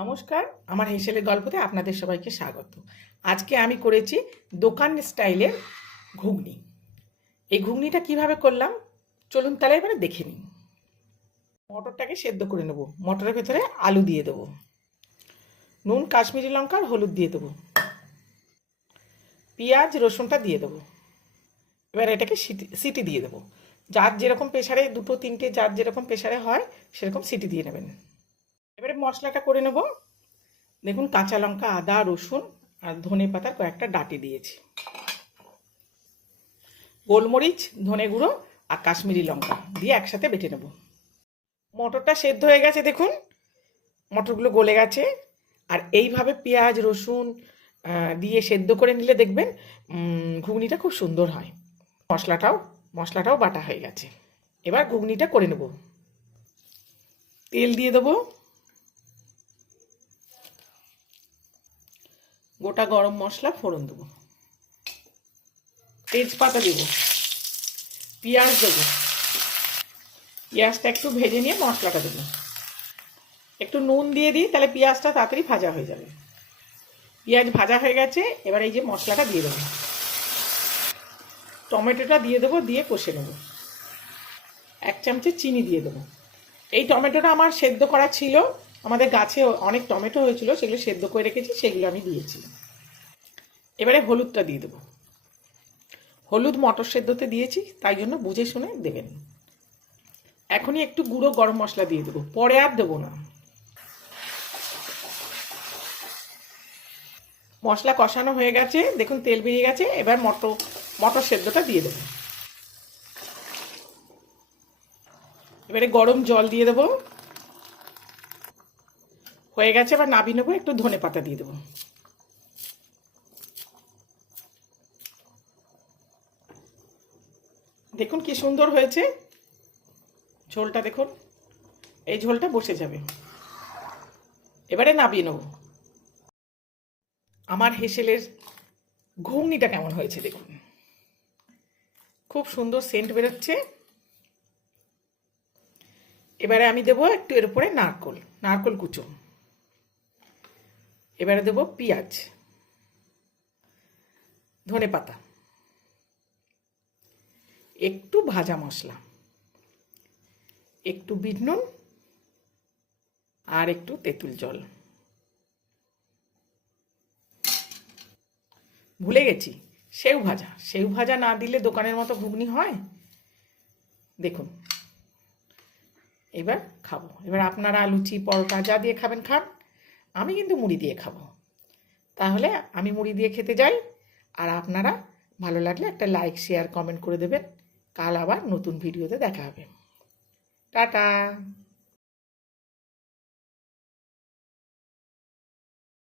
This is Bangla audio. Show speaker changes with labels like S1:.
S1: নমস্কার, আমার হেসেলের গল্পতে আপনাদের সবাইকে স্বাগত। আজকে আমি করেছি দোকান স্টাইলের ঘুগনি। এই ঘুগনিটা কীভাবে করলাম? চলুন তাহলে এবারে দেখে নিন মটরটাকে সেদ্ধ করে নেব। মটরের ভেতরে আলু দিয়ে দেবো। নুন, কাশ্মীরি লঙ্কা আর হলুদ দিয়ে দেবো। পেঁয়াজ, রসুনটা দিয়ে দেবো। এবার এটাকে সিটি দিয়ে দেবো। যার যেরকম প্রেশারে দুটো, তিনটে যার যেরকম প্রেশারে হয়, সেরকম সিটি দিয়ে নেবেন। মশলাটা করে নেব। দেখুন, কাঁচা লঙ্কা, আদা, রসুন আর ধনে পাতার কয়েকটা ডাটি দিয়েছি। গোলমরিচ, ধনে গুঁড়ো আর কাশ্মীরি লঙ্কা দিয়ে একসাথে বেটে নেব। মটরটা সেদ্ধ হয়ে গেছে, দেখুন। মটরগুলো গলে গেছে। আর এইভাবে পেঁয়াজ, রসুন দিয়ে সেদ্ধ করে নিলে দেখবেন ঘুগনিটা খুব সুন্দর হয়। মশলাটাও মশলাটাও বাটা হয়ে গেছে। এবার ঘুগনিটা করে নেব। তেল দিয়ে দেবো। গোটা গরম মশলা ফোড়ন দেবো। তেজপাতা দেবো। পেঁয়াজ দেবো। পেঁয়াজটা একটু ভেজে নিয়ে মশলাটা দেবো। একটু নুন দিয়ে দিই, তাহলে পেঁয়াজটা তাড়াতাড়ি ভাজা হয়ে যাবে। পেঁয়াজ ভাজা হয়ে গেছে, এবার এই যে মশলাটা দিয়ে দেবো। টমেটোটা দিয়ে দেবো, দিয়ে কষে নেব। এক চামচে চিনি দিয়ে দেবো। এই টমেটোটা আমার সেদ্ধ করা ছিল আমাদের গাছে অনেক টমেটো হয়েছিল, সেগুলো সেদ্ধ করে রেখেছি, সেগুলো আমি দিয়েছি। এবারে হলুদটা দিয়ে দেবো। হলুদ মটর সেদ্ধতে দিয়েছি, তাই জন্য বুঝে শুনে দেবেন। এখনই একটু গুঁড়ো গরম মশলা দিয়ে দেবো, পরে আর দেবো না। মশলা কষানো হয়ে গেছে, দেখুন তেল বেরিয়ে গেছে, এবার মটর মটর সেদ্ধটা দিয়ে দেবো। এবারে গরম জল দিয়ে দেবো। হয়ে গেছে, এবার নাবি নেব, একটু ধনে পাতা দিয়ে দেবো। দেখুন কি সুন্দর হয়েছে। ঝোলটা দেখুন, এই ঝোলটা বসে যাবে। এবারে নাবিয়ে নেব। আমার হেসেলের ঘুগনিটা কেমন হয়েছে দেখুন। খুব সুন্দর সেন্ট বেরোচ্ছে। এবারে আমি দেবো একটু এর উপরে নারকোল নারকোল কুচো। এবারে দেবো পেঁয়াজ, ধনে পাতা, একটু ভাজা মশলা, একটু বিট নুন আর একটু তেঁতুল জল। ভুলে গেছি, সেউ ভাজা। সেউ ভাজা না দিলে দোকানের মতো ঘুগনি হয়? দেখুন, এবার খাব। এবার আপনারা লুচি, পরোটা যা দিয়ে খাবেন, খান। আমি কিন্তু মুড়ি দিয়ে খাব। তাহলে আমি মুড়ি দিয়ে খেতে যাই। আর আপনারা ভালো লাগলে একটা লাইক শেয়ার কমেন্ট করে দেবেন। কাল আবার নতুন ভিডিওতে দেখা হবে। টাটা!